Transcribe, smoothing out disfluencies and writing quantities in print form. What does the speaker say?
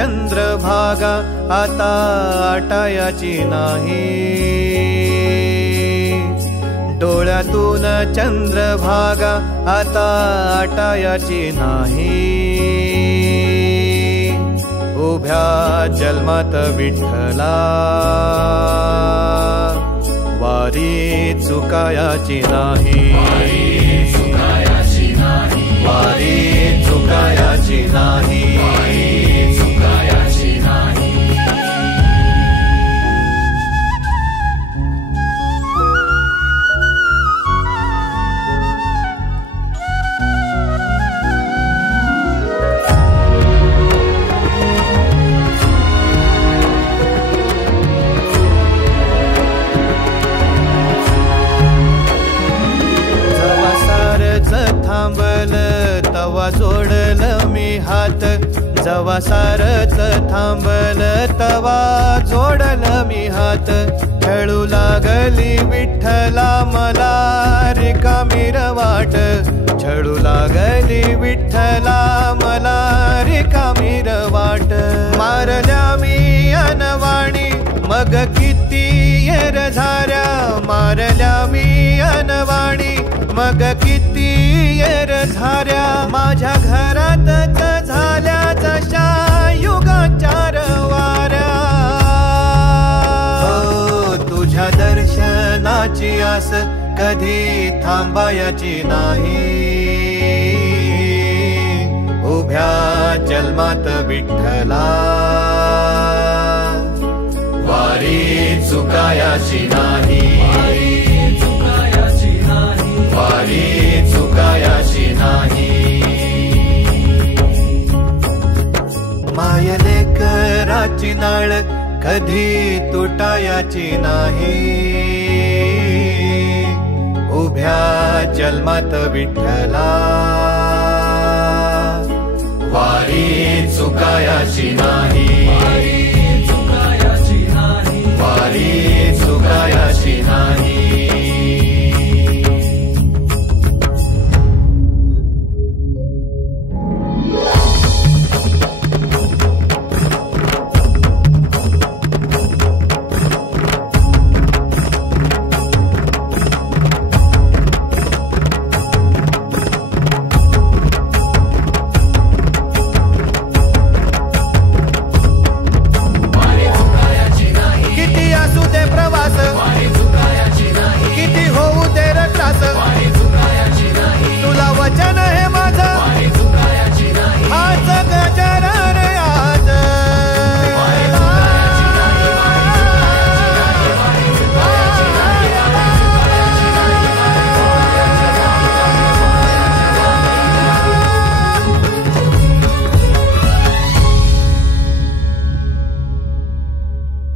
चंद्रभागा आता आटायाची नाही, डोळ्यातून चंद्रभागा आता आटायाची नाही। उभ्या जन्मात विठ्ठला वारी चुकायाची नाही, वारी चुकायाची नाही। थांबल तवा जोडल मी हात, जवा सारच थांबल तवा जोडल मी हात। खेळू लागली विठ्ठला मला रिकामी वाट, छळू लागली विठ्ठला मला रिकामी वाट। मारल्या मी अनवाणी मग किती येर झाऱ्या, मारल्या मी अनवाणी मग किती येर झाऱ्या। माझ्या घरातच झाल्या जशा युगाचार वाऱ्या। तुझ्या दर्शनाची आस कधी थांबायची नाही, उभ्या जन्मात विठ्ठला वारी चुकायाची नाही, वारी चुकायाची नाही। मायलेकराची नाळ कधी तुटायाची नाही, उभ्या जन्मात विठ्ठला वारी चुकायाची नाही, वारी चुकायाची नाही।